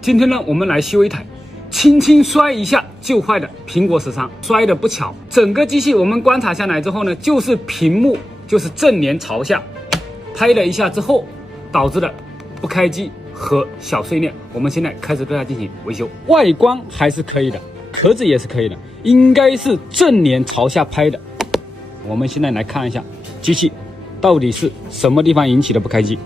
今天呢，我们来修一台轻轻摔一下就坏的苹果13，摔得不巧，整个机器我们观察下来之后呢，就是屏幕就是正脸朝下，拍了一下之后导致的不开机和小碎裂。我们现在开始对它进行维修，外观还是可以的，壳子也是可以的，应该是正脸朝下拍的。我们现在来看一下机器到底是什么地方引起的不开机。